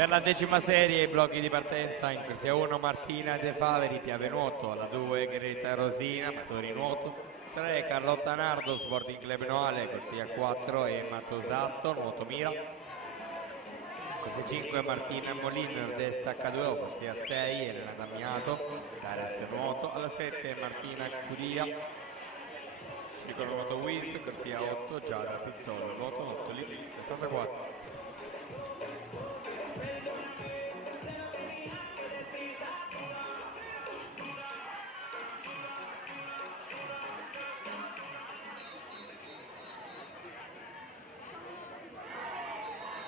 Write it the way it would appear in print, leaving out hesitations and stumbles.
Per la 10ª serie i blocchi di partenza in corsia 1 Martina De Faveri, Piave Nuoto, alla 2 Greta Rosina, Amatori Nuoto, 3 Carlotta Nardo, Sporting Club Noale, corsia 4 Emma Tosato, Nuoto Mira, corsia 5 Martina Molino, Nord-Est H2O, corsia 6 Elena Damiato, Dares Nuoto, alla 7 Martina Cudia, Circolo Nuoto Wisp, corsia 8 Giada Pizzolo, Nuoto Nottoli, 74.